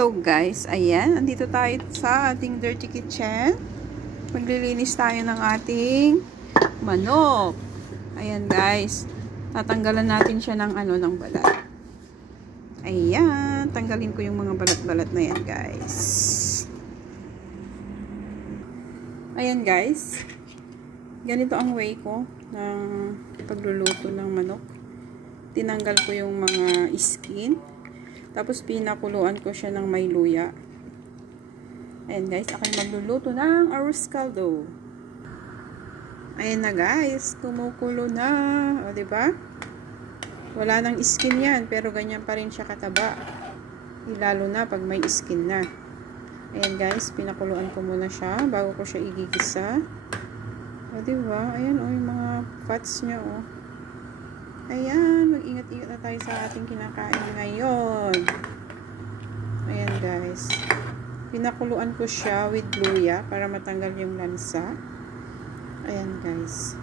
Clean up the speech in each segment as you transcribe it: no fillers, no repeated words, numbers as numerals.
Hello guys, ayan, andito tayo sa ating dirty kitchen. Maglilinis tayo ng ating manok. Ayan guys, tatanggalan natin siya ng ng balat. Ayan, tanggalin ko yung mga balat-balat na yan guys. Ayan guys, ganito ang way ko ng pagluluto ng manok. Tinanggal ko yung mga skin. Tapos pinakuluan ko siya ng may luya. Ayan guys, ako'y magluluto ng arroz caldo. Ayan na guys, kumukulo na. O diba? Wala nang skin yan, pero ganyan pa rin siya kataba. Lalo na pag may skin na. Ayan guys, pinakuluan ko muna siya bago ko siya igigisa. O diba? Ayan o, yung mga fats niya o. Ayan, mag-ingat-ingat na tayo sa ating kinakain ngayon. Ayan guys. Pinakuluan ko siya with luya para matanggal yung lansa. Ayan guys.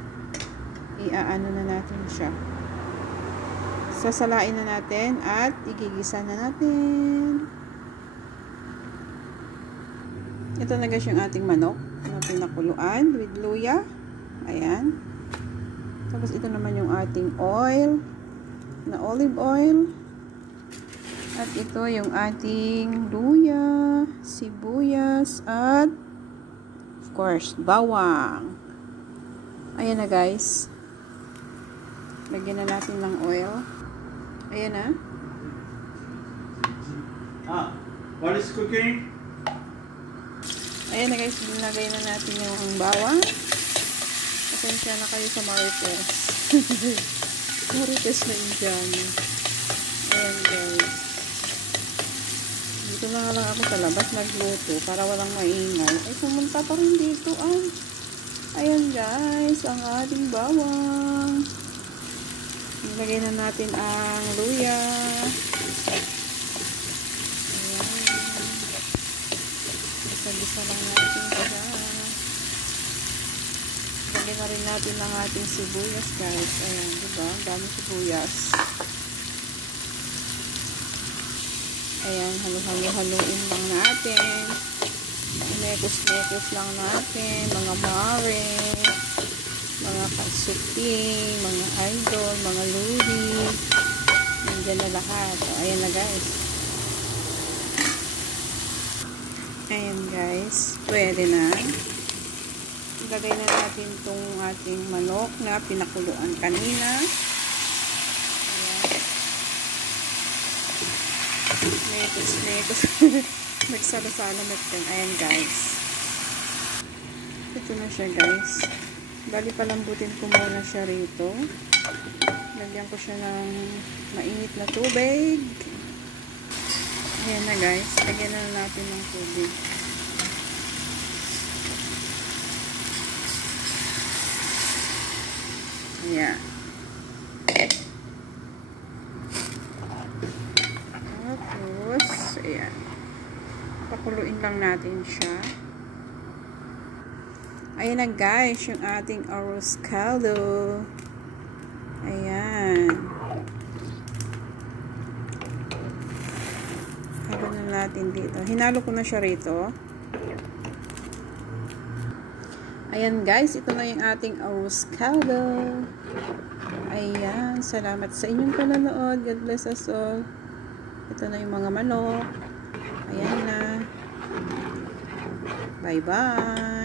Iaano na natin siya. Sasalain na natin at igigisa na natin. Ito na guys yung ating manok na pinakuluan with luya. Ayan. Tapos ito naman yung ating oil na olive oil. At ito yung ating luya, sibuyas, at of course, bawang. Ayan na guys. Lagyan na natin ng oil. Ayan na. What is cooking? Ayan na guys, nilagay na natin yung bawang. Pasensya na kayo sa Marites. Marites na Indiano. Ayan guys. Dito na lang ako sa labas nagluto para walang maingay. Ay, pumunta pa rin dito. Ayan guys, ang ating bawang. Nilagay na natin ang luya. Ayan. Isa-bisa lang natin siya. Lagyan na rin natin ang ating sibuyas guys. Ayan, diba? Ang dami sibuyas. Ayan, haluin lang natin. Nekos-nekos lang natin. Mga mare, mga kasuting, mga idol, mga ludi. Nandiyan na lahat. O, ayan na guys. Ayan guys. Pwede na. Ilagay na natin itong ating manok na pinakuluan kanina. Ayan. Nekos. Nagsala-sala natin. Ayan guys. Ito na siya guys. Bali palambutin ko muna siya rito. Lagyan ko siya ng mainit na tubig. Ayan na guys. Lagyan na natin ng tubig. Ayan. Tapos, ayan. Pakuluin lang natin siya. Ayan na guys, yung ating arroz caldo. Ayan. Halo na natin dito. Hinalo ko na siya rito. Ayan guys, ito na yung ating arroz caldo. Ayan, salamat sa inyong panonood. God bless us all. Ito na yung mga manok. Ayan na. Bye-bye.